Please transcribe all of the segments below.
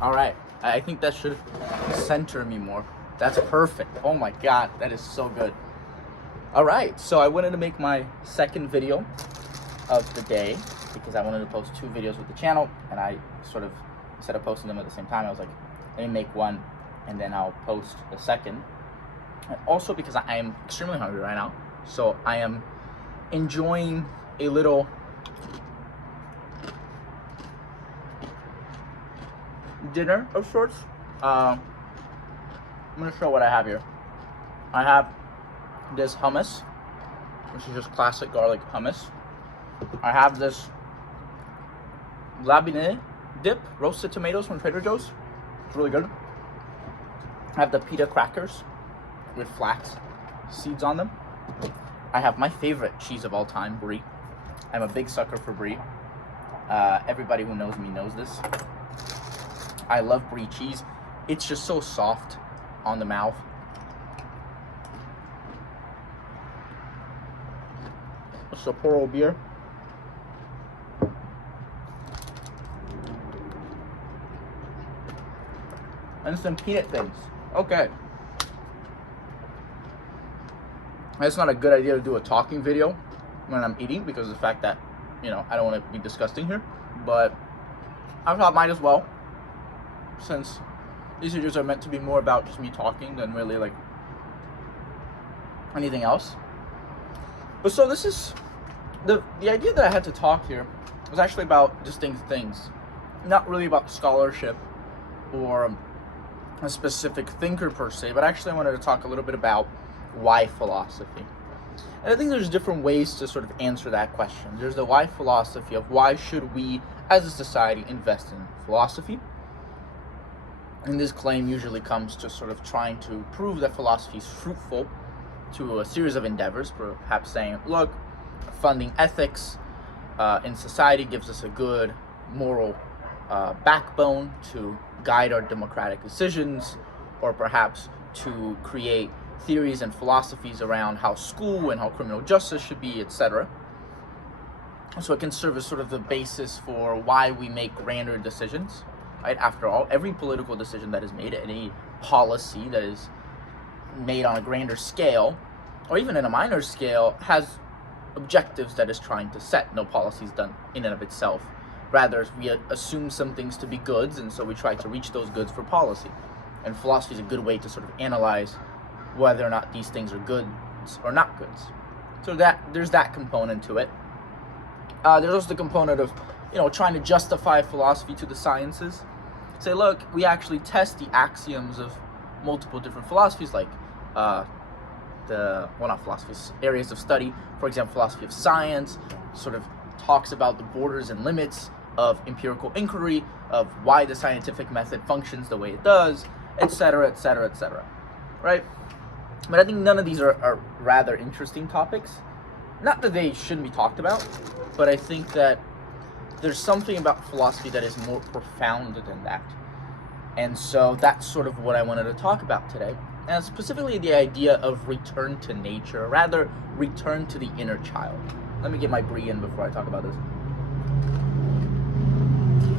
All right, I think that should center me more. That's perfect. Oh my God, that is so good. All right, so I wanted to make my second video of the day because I wanted to post 2 videos with the channel, and I sort of, instead of posting them at the same time, I was like, let me make one and then I'll post the second. And also because I am extremely hungry right now, so I am enjoying a little dinner of sorts. I'm gonna show what I have here. I have this hummus, which is just classic garlic hummus. I have this labine dip, roasted tomatoes from Trader Joe's. It's really good. I have the pita crackers with flax seeds on them. I have my favorite cheese of all time, brie. I'm a big sucker for brie. Everybody who knows me knows this. I love brie cheese. It's just so soft on the mouth. A Sapporo beer. And some peanut things. Okay. It's not a good idea to do a talking video when I'm eating because of the fact that, I don't want to be disgusting here. But I thought might as well, since these videos are meant to be more about just me talking than really like anything else. But so this is the idea that I had to talk here was actually about distinct things, not really about scholarship or a specific thinker per se, but actually I wanted to talk a little bit about why philosophy. And I think there's different ways to sort of answer that question. There's the why philosophy of why should we as a society invest in philosophy. And this claim usually comes to sort of trying to prove that philosophy is fruitful to a series of endeavors, perhaps saying, look, funding ethics in society gives us a good moral backbone to guide our democratic decisions, or perhaps to create theories and philosophies around how school and how criminal justice should be, etc. So it can serve as sort of the basis for why we make grander decisions, right? After all, every political decision that is made, any policy that is made on a grander scale, or even in a minor scale, has objectives that is trying to set. No policy is done in and of itself. Rather, we assume some things to be goods, and so we try to reach those goods for policy. And philosophy is a good way to sort of analyze whether or not these things are goods or not goods. So there's that component to it. There's also the component of, trying to justify philosophy to the sciences. Say, look, we actually test the axioms of multiple different philosophies, like not philosophies, areas of study. For example, philosophy of science sort of talks about the borders and limits of empirical inquiry, of why the scientific method functions the way it does, etc., etc., etc. Right? But I think none of these are rather interesting topics. Not that they shouldn't be talked about, but I think that there's something about philosophy that is more profound than that. And so that's sort of what I wanted to talk about today. And specifically the idea of return to nature, or rather return to the inner child. Let me get my brie in before I talk about this.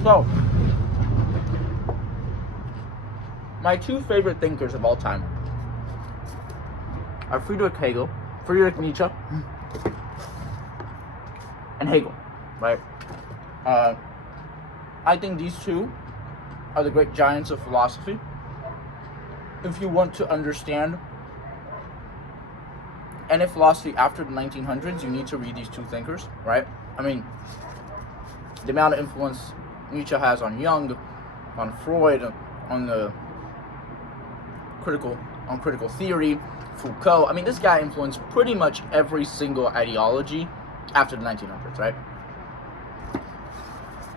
So, my 2 favorite thinkers of all time are Friedrich Nietzsche, and Hegel, right? I think these 2 are the great giants of philosophy. If you want to understand any philosophy after the 1900s, you need to read these 2 thinkers, right? I mean, the amount of influence Nietzsche has on Jung, on Freud, on the critical theory, Foucault. I mean, this guy influenced pretty much every single ideology after the 1900s, right?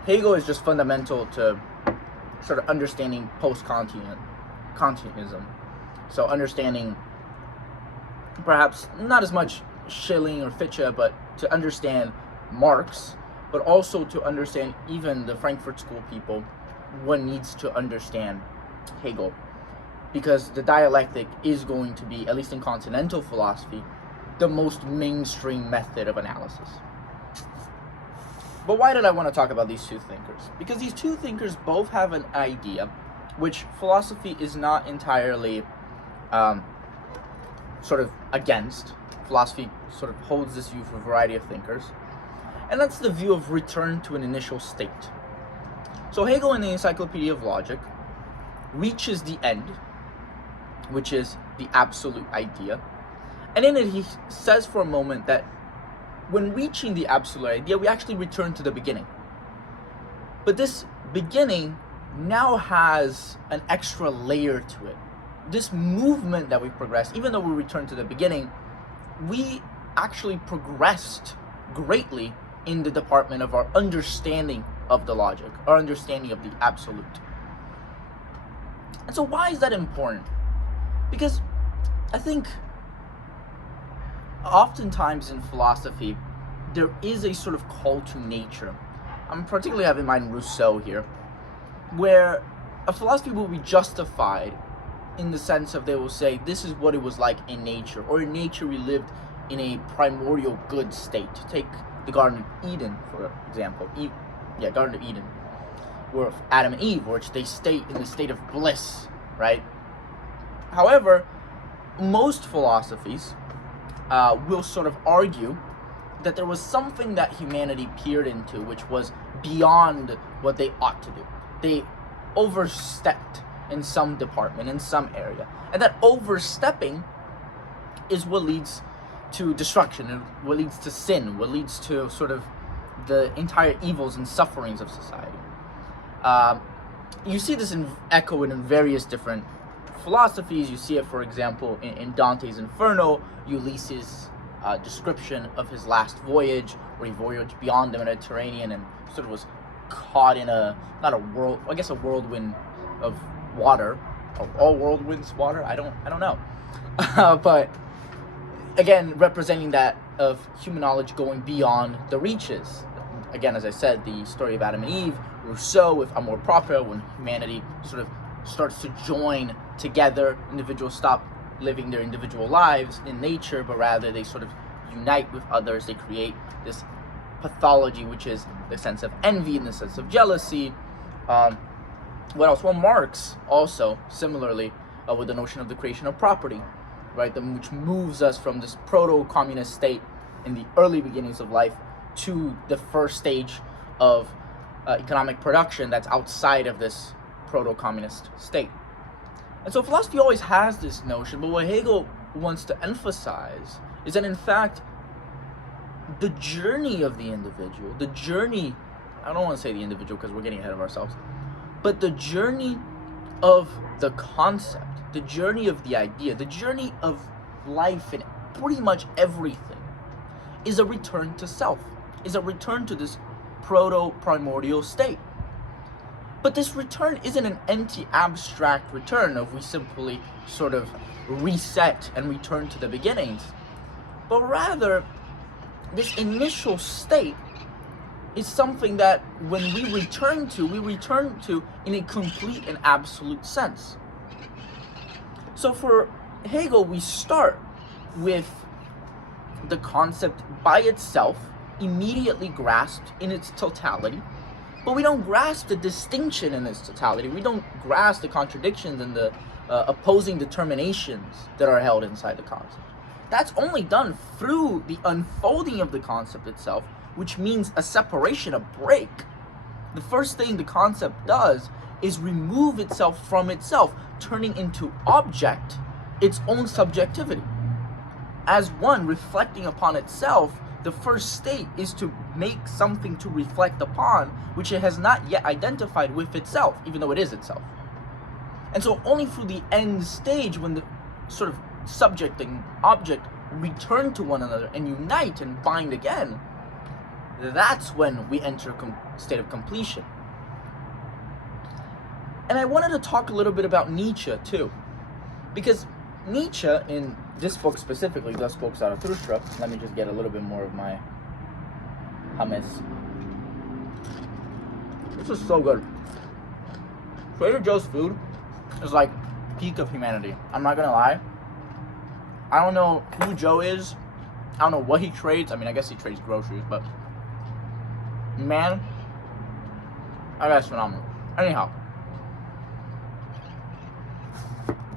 Hegel is just fundamental to sort of understanding post-Kantianism. So understanding perhaps not as much Schelling or Fichte, but to understand Marx, but also to understand even the Frankfurt School people, one needs to understand Hegel. Because the dialectic is going to be, at least in continental philosophy, the most mainstream method of analysis. But why did I want to talk about these two thinkers? Because these two thinkers both have an idea which philosophy is not entirely sort of against. Philosophy sort of holds this view for a variety of thinkers. And that's the view of return to an initial state. So Hegel in the Encyclopedia of Logic reaches the end, which is the absolute idea. And in it he says for a moment that when reaching the absolute idea, we actually return to the beginning. But this beginning now has an extra layer to it. This movement that we progress, even though we return to the beginning, we actually progressed greatly in the department of our understanding of the logic, our understanding of the absolute. And so why is that important? Because I think oftentimes in philosophy, there is a sort of call to nature. I'm particularly having in mind Rousseau here, where a philosophy will be justified in the sense of they will say, this is what it was like in nature, or in nature we lived in a primordial good state. Take the Garden of Eden, for example. Garden of Eden, where Adam and Eve, which they stay in the state of bliss, right? However, most philosophies will sort of argue that there was something that humanity peered into which was beyond what they ought to do. They overstepped in some department, in some area. And that overstepping is what leads to destruction, and what leads to sin, what leads to sort of the entire evils and sufferings of society. You see this echoed in various different philosophies. You see it, for example, in Dante's Inferno, Ulysses' description of his last voyage, where he voyaged beyond the Mediterranean and sort of was caught in a whirlwind of water. Are all whirlwinds water? I don't know. But again, representing that of human knowledge going beyond the reaches. Again, as I said, the story of Adam and Eve, Rousseau with Amour Propre, when humanity sort of starts to join together, individuals stop living their individual lives in nature, but rather they sort of unite with others. They create this pathology, which is the sense of envy and the sense of jealousy. What else? Well, Marx also, similarly, with the notion of the creation of property, right, which moves us from this proto-communist state in the early beginnings of life to the first stage of economic production that's outside of this proto-communist state. And so philosophy always has this notion, but what Hegel wants to emphasize is that in fact, the journey of the individual, I don't want to say the individual because we're getting ahead of ourselves, but the journey of the concept, the journey of the idea, the journey of life and pretty much everything is a return to self, is a return to this proto-primordial state. But this return isn't an empty abstract return of we simply sort of reset and return to the beginnings, but rather this initial state is something that when we return to in a complete and absolute sense. So for Hegel, we start with the concept by itself, immediately grasped in its totality, but we don't grasp the distinction in its totality. We don't grasp the contradictions and the opposing determinations that are held inside the concept. That's only done through the unfolding of the concept itself, which means a separation, a break. The first thing the concept does is remove itself from itself, turning into object its own subjectivity. As one reflecting upon itself, the first state is to make something to reflect upon, which it has not yet identified with itself, even though it is itself. And so only through the end stage, when the sort of subject and object return to one another and unite and bind again, that's when we enter a state of completion. And I wanted to talk a little bit about Nietzsche too, because Nietzsche, in this book specifically, Das Volk Zarathustra, let me just get a little bit more of my hummus. This is so good. Trader Joe's food is like peak of humanity. I'm not gonna lie. I don't know who Joe is. I don't know what he trades. I mean, I guess he trades groceries, but man, that's phenomenal. Anyhow,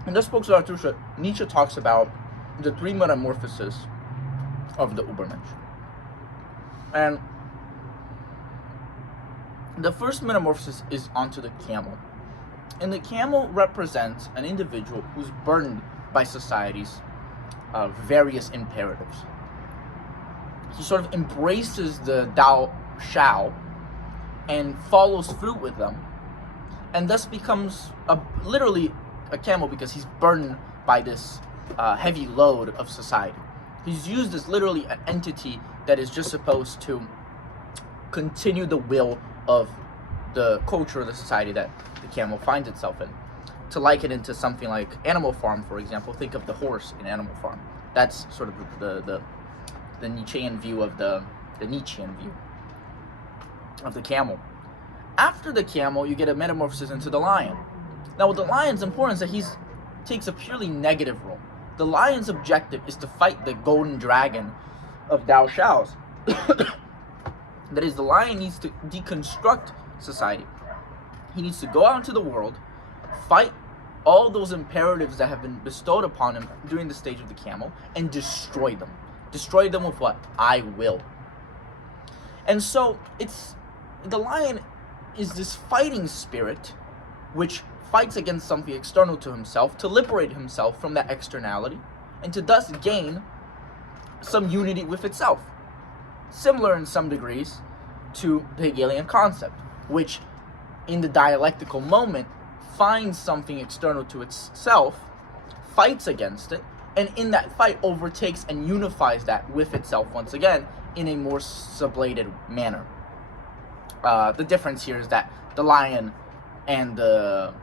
in this book, Zarathustra, Nietzsche talks about the three metamorphoses of the Übermensch. And the first metamorphosis is onto the camel. And the camel represents an individual who's burdened by society's various imperatives. He sort of embraces the Tao Shao and follows through with them, and thus becomes literally a camel because he's burdened by this heavy load of society. He's used as literally an entity that is just supposed to continue the will of the culture of the society that the camel finds itself in. To liken it into something like Animal Farm, for example, think of the horse in Animal Farm. That's sort of the Nietzschean view of the Nietzschean view of the camel. After the camel, you get a metamorphosis into the lion. Now, with the lion's importance that he takes a purely negative role. The lion's objective is to fight the golden dragon of Tao Shao's. That is, the lion needs to deconstruct society. He needs to go out into the world, fight all those imperatives that have been bestowed upon him during the stage of the camel, and destroy them. Destroy them with what? I will. And so, the lion is this fighting spirit which fights against something external to himself to liberate himself from that externality and to thus gain some unity with itself. Similar in some degrees to the Hegelian concept, which in the dialectical moment finds something external to itself, fights against it, and in that fight overtakes and unifies that with itself once again in a more sublated manner. The difference here is that the lion and the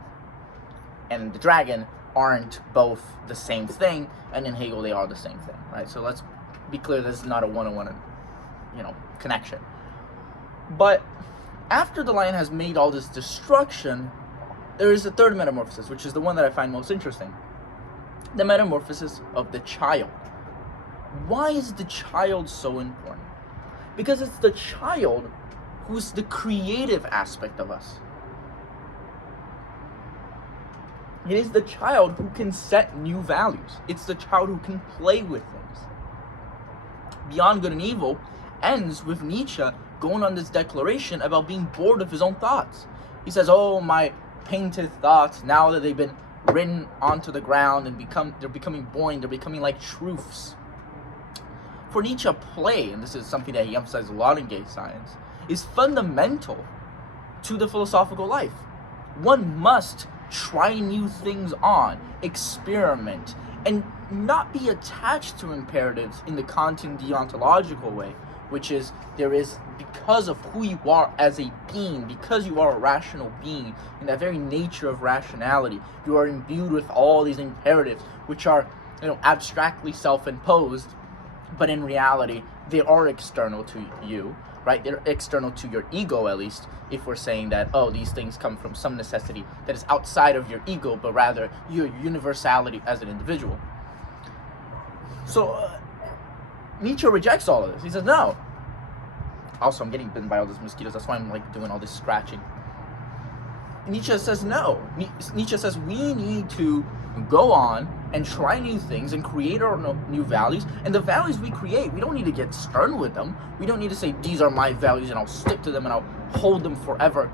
dragon aren't both the same thing, and in Hegel they are the same thing, right? So let's be clear, this is not a one-on-one, connection. But after the lion has made all this destruction, there is a third metamorphosis, which is the one that I find most interesting. The metamorphosis of the child. Why is the child so important? Because it's the child who's the creative aspect of us. It is the child who can set new values. It's the child who can play with things. Beyond Good and Evil ends with Nietzsche going on this declaration about being bored of his own thoughts. He says, oh, my painted thoughts, now that they've been written onto the ground and they're becoming boring, they're becoming like truths. For Nietzsche, play, and this is something that he emphasizes a lot in gay science, is fundamental to the philosophical life. One must try new things on, experiment, and not be attached to imperatives in the Kantian deontological way, which is there is, because of who you are as a being, because you are a rational being, in that very nature of rationality, you are imbued with all these imperatives, which are, abstractly self-imposed, but in reality, they are external to you, right? They're external to your ego, at least, if we're saying that, these things come from some necessity that is outside of your ego, but rather your universality as an individual. So, Nietzsche rejects all of this. He says, no. Also, I'm getting bitten by all these mosquitoes. That's why I'm doing all this scratching. Nietzsche says no. Nietzsche says we need to go on and try new things and create our new values. And the values we create, we don't need to get stern with them. We don't need to say, these are my values and I'll stick to them and I'll hold them forever.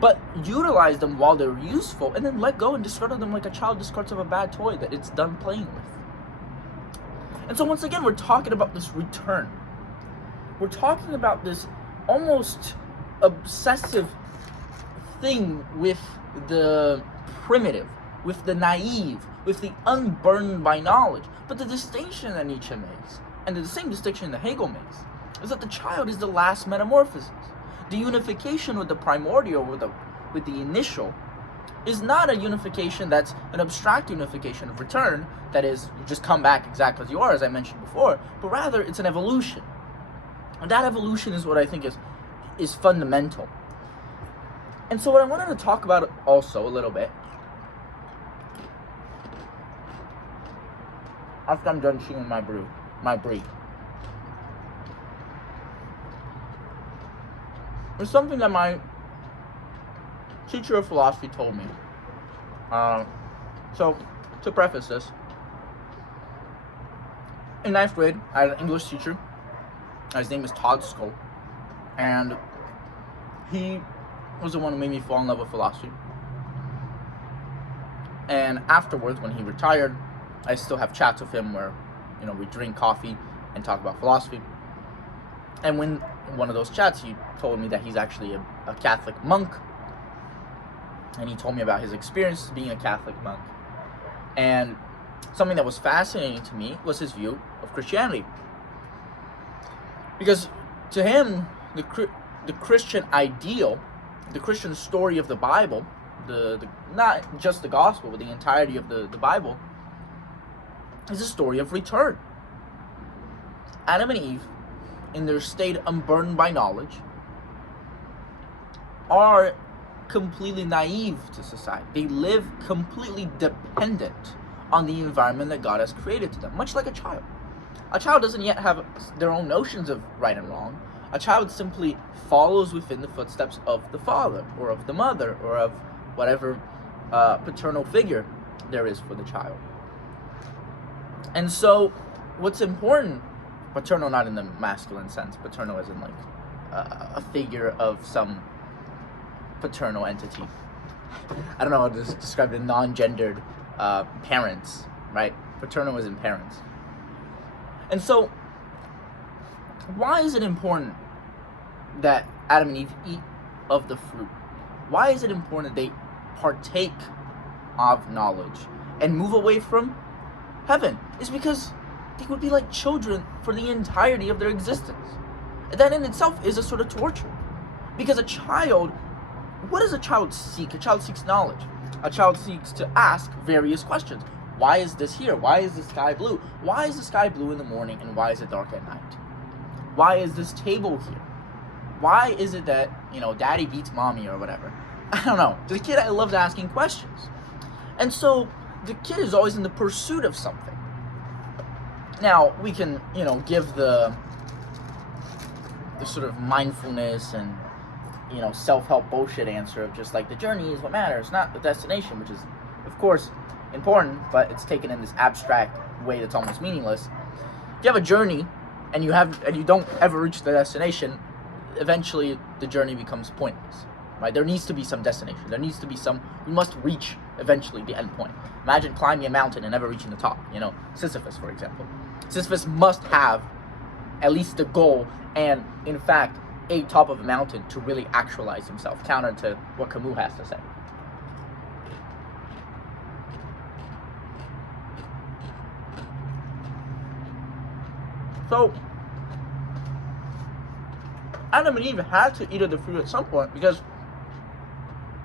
But utilize them while they're useful and then let go and discard them like a child discards of a bad toy that it's done playing with. And so once again, we're talking about this return. We're talking about this almost obsessive thing with the primitive, with the naive, with the unburdened by knowledge. But the distinction that Nietzsche makes, and the same distinction that Hegel makes, is that the child is the last metamorphosis. The unification with the primordial, with the initial, is not a unification that's an abstract unification of return, that is, you just come back exactly as you are, as I mentioned before, but rather it's an evolution. And that evolution is what I think is fundamental. And so what I wanted to talk about also a little bit, after I'm done chewing my brie, It's something that my teacher of philosophy told me. So, to preface this, in 9th grade, I had an English teacher. His name is Todd Skull. And he was the one who made me fall in love with philosophy. And afterwards, when he retired, I still have chats with him where, we drink coffee and talk about philosophy. And when in one of those chats, he told me that he's actually a Catholic monk. And he told me about his experience being a Catholic monk. And something that was fascinating to me was his view of Christianity. Because to him, the Christian ideal, the Christian story of the Bible, the not just the gospel, but the entirety of the Bible, is a story of return. Adam and Eve, in their state unburdened by knowledge, are completely naive to society. They live completely dependent on the environment that God has created to them, much like a child. A child doesn't yet have their own notions of right and wrong. A child simply follows within the footsteps of the father or of the mother or of whatever paternal figure there is for the child. And so what's important, paternal not in the masculine sense, paternal as in like a figure of some paternal entity. I don't know how to describe it, non-gendered parents, right? Paternal is in parents. And so, why is it important that Adam and Eve eat of the fruit? Why is it important that they partake of knowledge and move away from heaven? It's because they would be like children for the entirety of their existence. That in itself is a sort of torture. Because a child, what does a child seek? A child seeks knowledge. A child seeks to ask various questions. Why is this here? Why is the sky blue? Why is the sky blue in the morning and why is it dark at night? Why is this table here? Why is it that, daddy beats mommy or whatever? I don't know. As a kid, I loved asking questions. And so the kid is always in the pursuit of something. Now, we can, give the sort of mindfulness and, self-help bullshit answer of just like the journey is what matters, not the destination, which is, of course, important, but it's taken in this abstract way that's almost meaningless. If you have a journey and you don't ever reach the destination, eventually the journey becomes pointless, right? There needs to be some destination. There needs to be we must reach eventually the end point. Imagine climbing a mountain and never reaching the top, Sisyphus, for example. Sisyphus must have at least the goal and, in fact, a top of a mountain to really actualize himself, counter to what Camus has to say. So, Adam and Eve had to eat of the fruit at some point because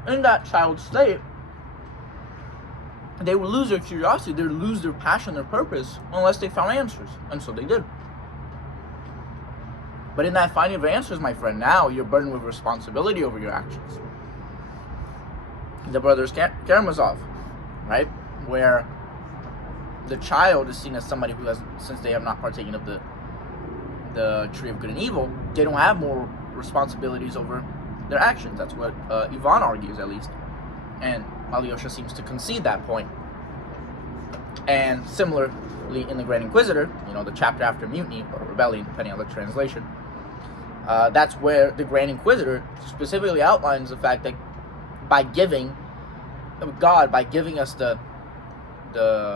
in that child state, they would lose their curiosity, they would lose their passion, their purpose, unless they found answers. And so they did. But in that finding of answers, my friend, now you're burdened with responsibility over your actions. The brothers Karamazov, right? Where the child is seen as somebody who has, since they have not partaken of the tree of good and evil, they don't have more responsibilities over their actions. That's what Ivan argues, at least. And Alyosha seems to concede that point. And similarly, in the Grand Inquisitor, the chapter after Mutiny, or Rebellion, depending on the translation, that's where the Grand Inquisitor specifically outlines the fact that by giving us the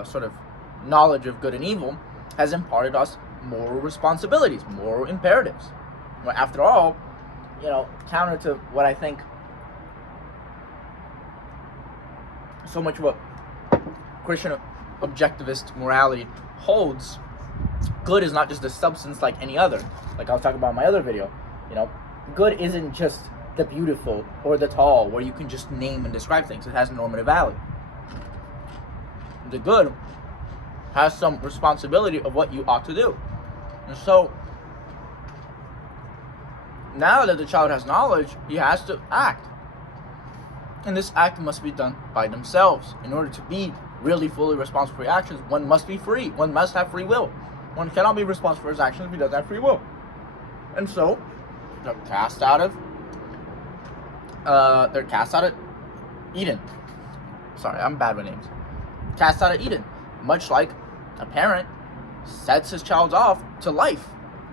sort of knowledge of good and evil, has imparted us moral responsibilities, moral imperatives. Well, after all, counter to what I think so much of what Christian objectivist morality holds, good is not just a substance like any other. Like I'll talk about in my other video, good isn't just the beautiful or the tall, where you can just name and describe things. It has normative value. The good has some responsibility of what you ought to do. And so, now that the child has knowledge, he has to act. And this act must be done by themselves. In order to be really fully responsible for your actions, one must be free. One must have free will. One cannot be responsible for his actions if he doesn't have free will. And so, they're cast out of they're cast out of Eden. Sorry, I'm bad with names. Cast out of Eden. Much like a parent sets his child off to life,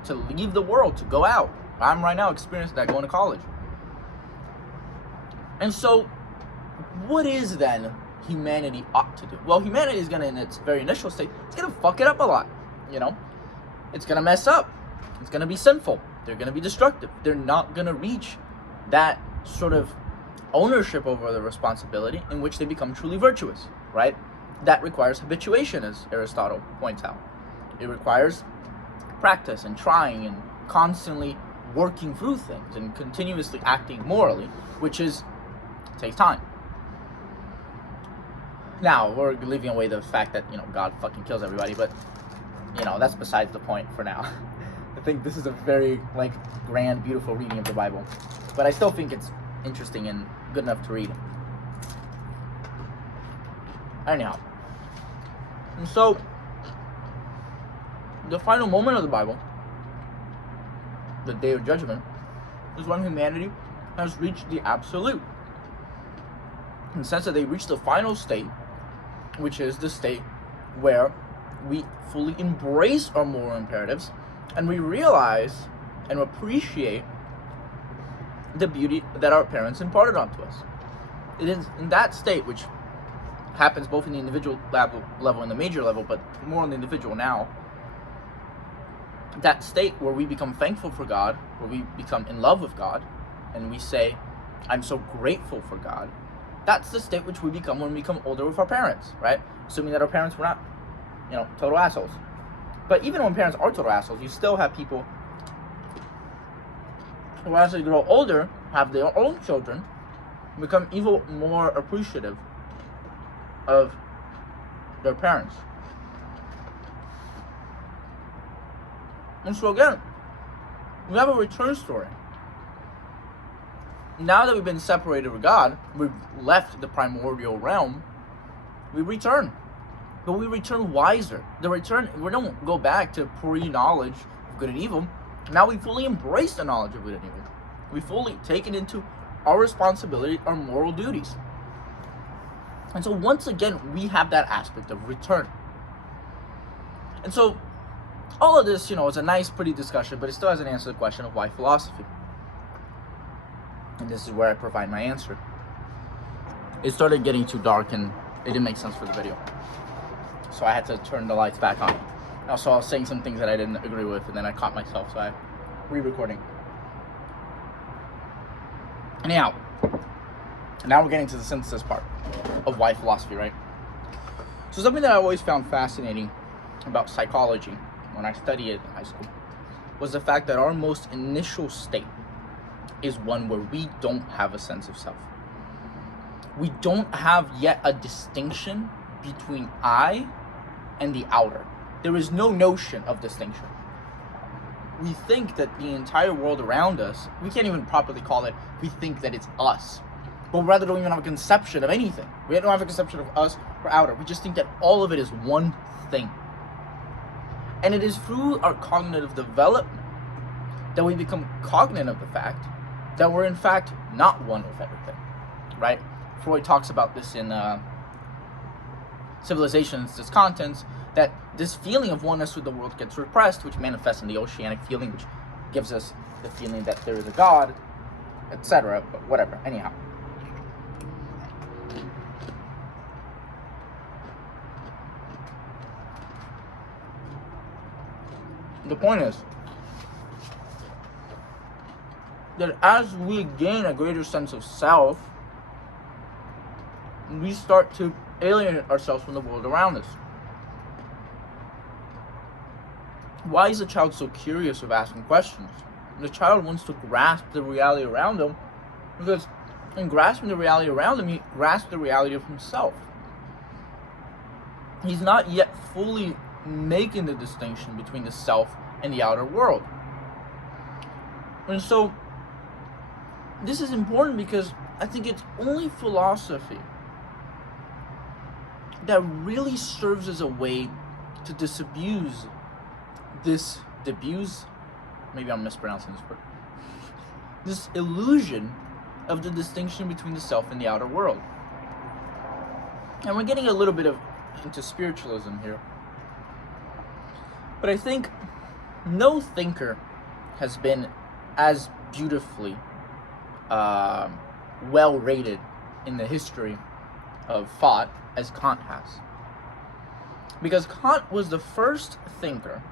to leave the world, to go out. I'm right now experiencing that going to college. And so, what is then humanity ought to do? Well, humanity is going to, in its very initial state, it's going to fuck it up a lot, you know? It's going to mess up. It's going to be sinful. They're going to be destructive. They're not going to reach that sort of ownership over the responsibility in which they become truly virtuous, right? That requires habituation, as Aristotle points out. It requires practice and trying and constantly working through things and continuously acting morally, which takes time. Now, we're leaving away the fact that, God fucking kills everybody, but, that's besides the point for now. I think this is a very, grand, beautiful reading of the Bible. But I still think it's interesting and good enough to read. Anyhow. And so, the final moment of the Bible, the Day of Judgment, is when humanity has reached the absolute. In the sense that they reach the final state, which is the state where we fully embrace our moral imperatives and we realize and appreciate the beauty that our parents imparted onto us. It is in that state, which happens both in the individual level and the major level, but more on the individual now, that state where we become thankful for God, where we become in love with God, and we say, I'm so grateful for God. That's the state which we become when we become older with our parents, right? Assuming that our parents were not, total assholes. But even when parents are total assholes, you still have people who, as they grow older, have their own children, become even more appreciative of their parents. And so again, we have a return story. Now that we've been separated with God, we've left the primordial realm, we return. But we return wiser. We don't go back to pre-knowledge of good and evil. Now we fully embrace the knowledge of good and evil. We fully take it into our responsibility, our moral duties. And so once again, we have that aspect of return. And so all of this, is a nice, pretty discussion, but it still hasn't answered the question of why philosophy. And this is where I provide my answer. It started getting too dark and it didn't make sense for the video. So I had to turn the lights back on. Also, I was saying some things that I didn't agree with, and then I caught myself, so I'm re-recording. Anyhow, now we're getting to the synthesis part of why philosophy, right? So something that I always found fascinating about psychology when I studied it in high school was the fact that our most initial state is one where we don't have a sense of self. We don't have yet a distinction between I and the outer. There is no notion of distinction. We think that the entire world around us, we can't even properly call it, we think that it's us. But we rather don't even have a conception of anything. We don't have a conception of us or outer. We just think that all of it is one thing. And it is through our cognitive development that we become cognizant of the fact that we're in fact not one with everything, right? Freud talks about this in Civilizations, its contents, that this feeling of oneness with the world gets repressed, which manifests in the oceanic feeling, which gives us the feeling that there is a God, etc., but whatever, anyhow. The point is that as we gain a greater sense of self, we start to alienate ourselves from the world around us. Why is a child so curious of asking questions? The child wants to grasp the reality around him, because in grasping the reality around him, he grasps the reality of himself. He's not yet fully making the distinction between the self and the outer world. And so, this is important because I think it's only philosophy that really serves as a way to disabuse maybe I'm mispronouncing this word, this illusion of the distinction between the self and the outer world. And we're getting a little bit into spiritualism here. But I think no thinker has been as beautifully well rated in the history of thought as Kant has. Because Kant was the first thinker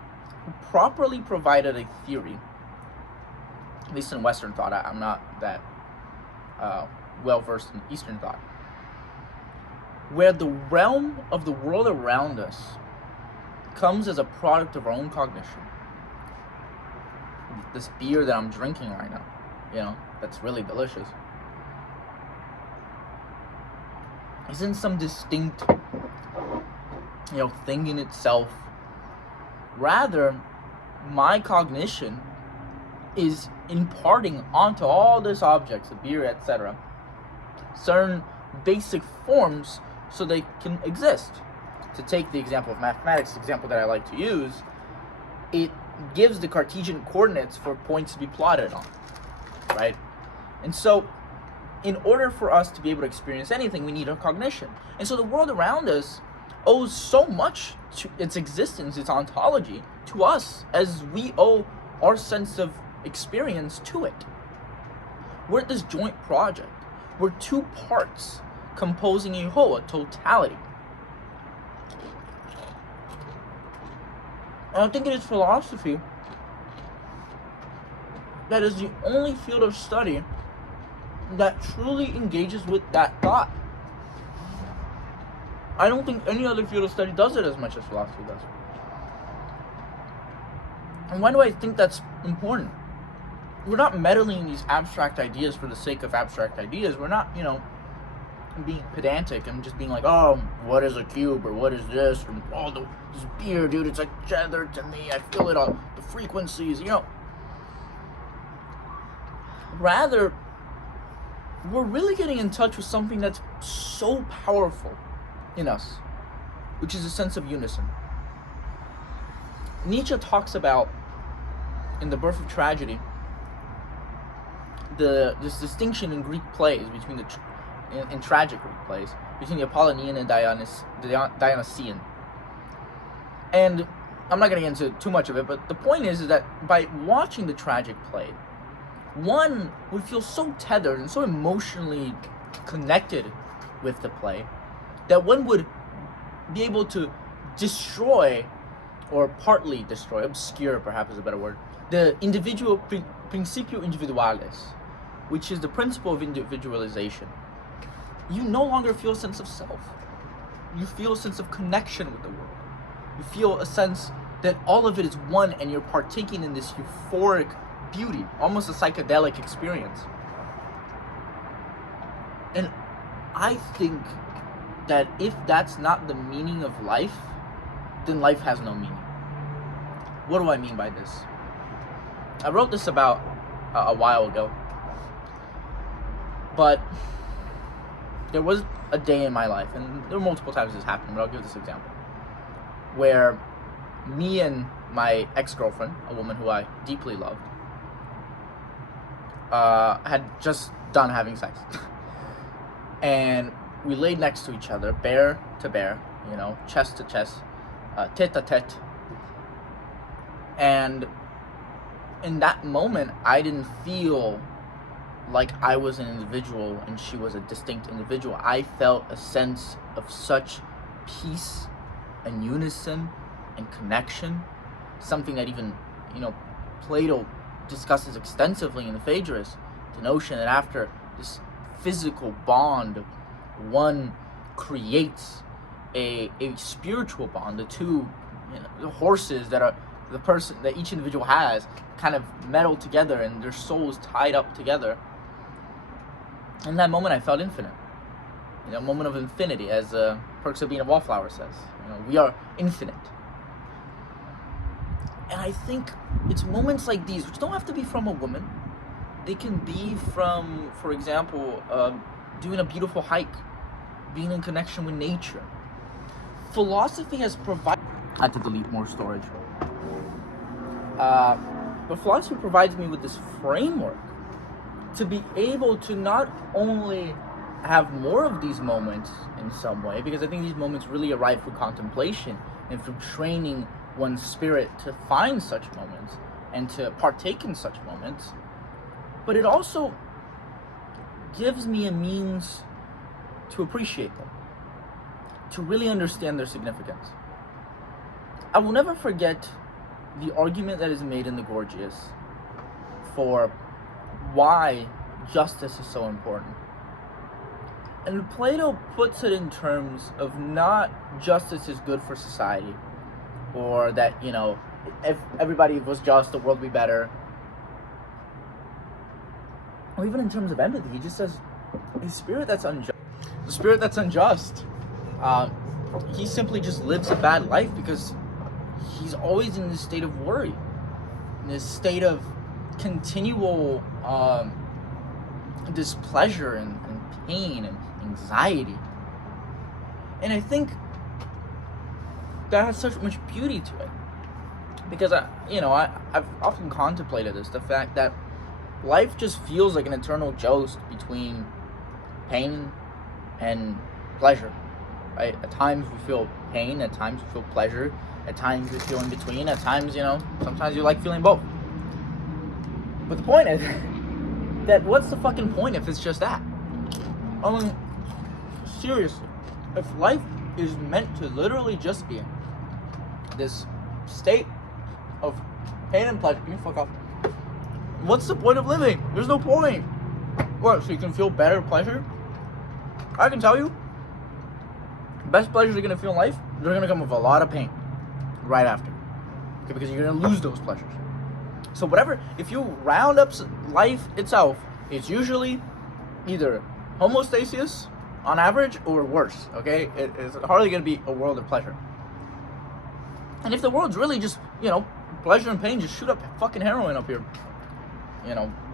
who properly provided a theory, at least in Western thought. I'm not that well versed in Eastern thought, where the realm of the world around us comes as a product of our own cognition. This beer that I'm drinking right now, that's really delicious, isn't some distinct, thing in itself. Rather, my cognition is imparting onto all these objects, the beer, etc., certain basic forms so they can exist. To take the example of mathematics, the example that I like to use, it gives the Cartesian coordinates for points to be plotted on, right? And so, in order for us to be able to experience anything, we need our cognition. And so the world around us owes so much to its existence, its ontology, to us, as we owe our sense of experience to it. We're this joint project. We're two parts composing a whole, a totality. And I think it is philosophy that is the only field of study that truly engages with that thought. I don't think any other field of study does it as much as philosophy does. And why do I think that's important? We're not meddling in these abstract ideas for the sake of abstract ideas. We're not, being pedantic and just being like, oh, what is a cube, or what is this, and oh, this beer, dude, it's like tether to me, I feel it on the frequencies, Rather, we're really getting in touch with something that's so powerful in us, which is a sense of unison. Nietzsche talks about, in The Birth of Tragedy, this distinction in Greek plays between in tragic Greek plays, between the Apollonian and the Dionysian. And I'm not going to get into too much of it, but the point is that by watching the tragic play, one would feel so tethered and so emotionally connected with the play that one would be able to destroy, or partly destroy, obscure perhaps is a better word, the principio individualis, which is the principle of individualization. You no longer feel a sense of self. You feel a sense of connection with the world. You feel a sense that all of it is one, and you're partaking in this euphoric beauty, almost a psychedelic experience. And I think that if that's not the meaning of life, then life has no meaning. What do I mean by this? I wrote this about a while ago, but there was a day in my life, and there were multiple times this happened, but I'll give this example, where me and my ex-girlfriend, a woman who I deeply loved, had just done having sex. And we laid next to each other, bear to bear, chest to chest, tete-a-tete. And in that moment, I didn't feel like I was an individual and she was a distinct individual. I felt a sense of such peace and unison and connection, something that even, Plato discusses extensively in the Phaedrus, the notion that after this physical bond, one creates a spiritual bond. The two the horses that are the person that each individual has kind of meddle together and their souls tied up together. In that moment, I felt infinite. A moment of infinity, as Perks of Being a Wallflower says. We are infinite. And I think it's moments like these, which don't have to be from a woman. They can be from, for example, doing a beautiful hike, being in connection with nature. Philosophy has provided... I had to delete more storage. But philosophy provides me with this framework to be able to not only have more of these moments in some way, because I think these moments really arrive through contemplation and through training one's spirit to find such moments and to partake in such moments, but it also gives me a means to appreciate them, to really understand their significance. I will never forget the argument that is made in the Gorgias for why justice is so important. And Plato puts it in terms of not justice is good for society, or that, if everybody was just, the world would be better. Or even in terms of empathy, he just says, the spirit that's unjust, he simply just lives a bad life because he's always in this state of worry, in this state of continual displeasure and pain and anxiety. And I think that has such much beauty to it, because I've often contemplated this, the fact that life just feels like an eternal joust between pain and pleasure, right? At times we feel pain, at times we feel pleasure, at times we feel in between, at times, sometimes you like feeling both. But the point is that what's the fucking point if it's just that? I mean, seriously, if life is meant to literally just be this state of pain and pleasure, can you fuck off? What's the point of living? There's no point. What, so you can feel better pleasure? I can tell you, the best pleasures you're going to feel in life, they're going to come with a lot of pain right after. Okay, because you're going to lose those pleasures. So whatever, if you round up life itself, it's usually either homostasis on average or worse, okay? It's hardly going to be a world of pleasure. And if the world's really just, pleasure and pain, just shoot up fucking heroin up your,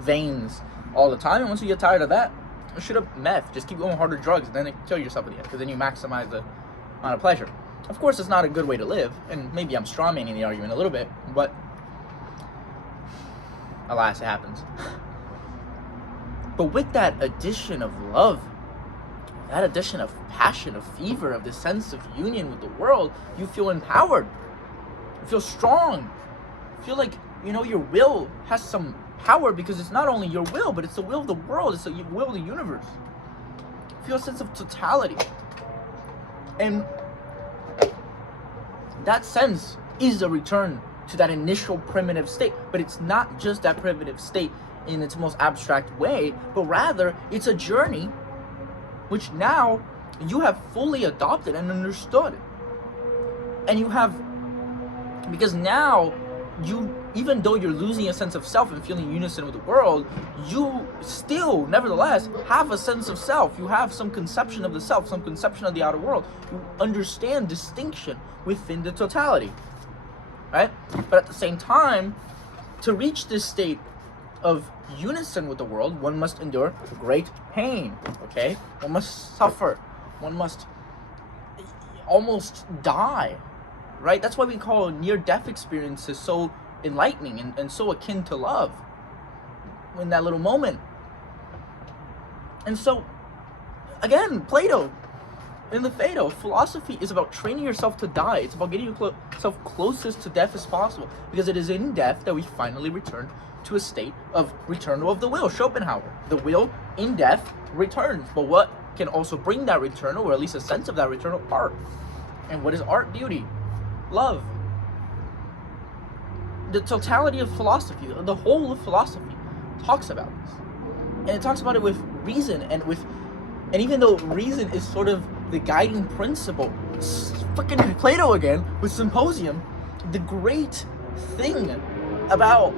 veins all the time. And once you get tired of that, shoot up meth. Just keep going harder drugs, and then kill yourself at the end, because then you maximize the amount of pleasure. Of course, it's not a good way to live, and maybe I'm strawmanning the argument a little bit, but alas, it happens. But with that addition of love, that addition of passion, of fever, of this sense of union with the world, you feel empowered. You feel strong. You feel like, your will has some power, because it's not only your will, but it's the will of the world. It's the will of the universe. You feel a sense of totality. And that sense is a return to that initial primitive state. But it's not just that primitive state in its most abstract way, but rather it's a journey which now you have fully adopted and understood. And you have, because now you, even though you're losing a sense of self and feeling unison with the world, you still, nevertheless, have a sense of self. You have some conception of the self, some conception of the outer world. You understand distinction within the totality, right? But at the same time, to reach this state of unison with the world, one must endure great pain, okay? One must suffer. One must almost die, right? That's why we call near-death experiences so enlightening and so akin to love in that little moment. And so, again, Plato, in the Phaedo, philosophy is about training yourself to die. It's about getting yourself closest to death as possible, because it is in death that we finally return to a state of returnal of the will. Schopenhauer, the will in death returns. But what can also bring that returnal, or at least a sense of that returnal? Art. And what is art? Beauty. Love. The totality of philosophy, the whole of philosophy, talks about this. And it talks about it with reason, and even though reason is sort of the guiding principle, fucking Plato again with Symposium, the great thing about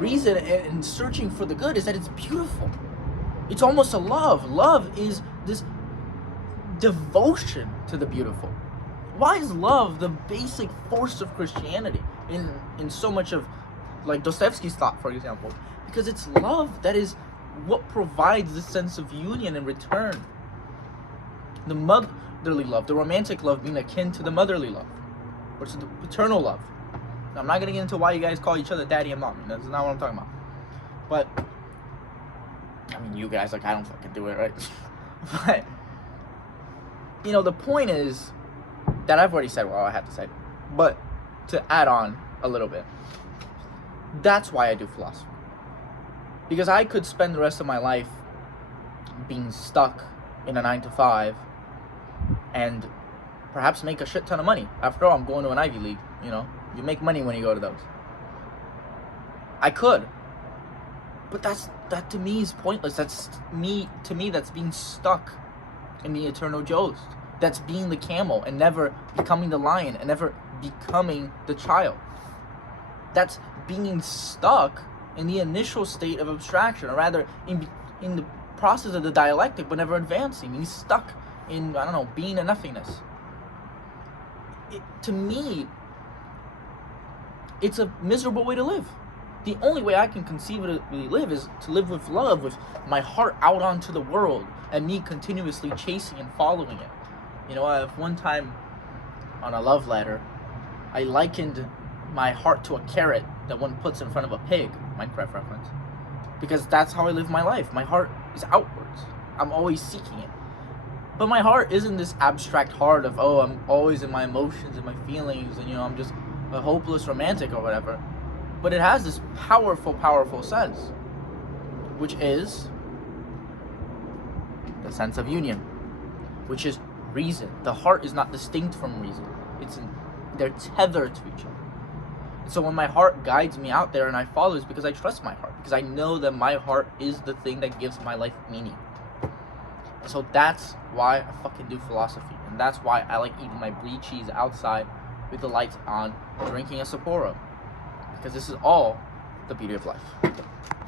reason and searching for the good is that it's beautiful. It's almost a love. Love is this devotion to the beautiful. Why is love the basic force of Christianity in so much of, like, Dostoevsky's thought, for example? Because it's love that is what provides this sense of union and return. The motherly love, the romantic love, being akin to the motherly love, or to the paternal love. Now, I'm not going to get into why you guys call each other daddy and mom. That's not what I'm talking about. But I mean, you guys, like, I don't fucking do it, right? But, you know, the point is that I've already said what I had to say. But to add on a little bit, that's why I do philosophy. Because I could spend the rest of my life being stuck in a 9 to 5 and perhaps make a shit ton of money. After all, I'm going to an Ivy League, you know. You make money when you go to those. I could. But that to me is pointless. To me that's being stuck in the eternal Jost. That's being the camel and never becoming the lion and never becoming the child. That's being stuck in the initial state of abstraction, or rather in the process of the dialectic, but never advancing. Being stuck in, I don't know, being a nothingness. To me, it's a miserable way to live. The only way I can conceivably live is to live with love, with my heart out onto the world, and me continuously chasing and following it. You know, one time on a love letter, I likened my heart to a carrot that one puts in front of a pig, Minecraft reference, because that's how I live my life. My heart is outwards. I'm always seeking it. But my heart isn't this abstract heart of, oh, I'm always in my emotions and my feelings, and, you know, I'm just a hopeless romantic or whatever. But it has this powerful, powerful sense, which is the sense of union, which is reason. The heart is not distinct from reason. They're tethered to each other. So when my heart guides me out there and I follow, it's because I trust my heart, because I know that my heart is the thing that gives my life meaning. And so that's why I fucking do philosophy, and that's why I like eating my brie cheese outside with the lights on, drinking a Sapporo, because this is all the beauty of life.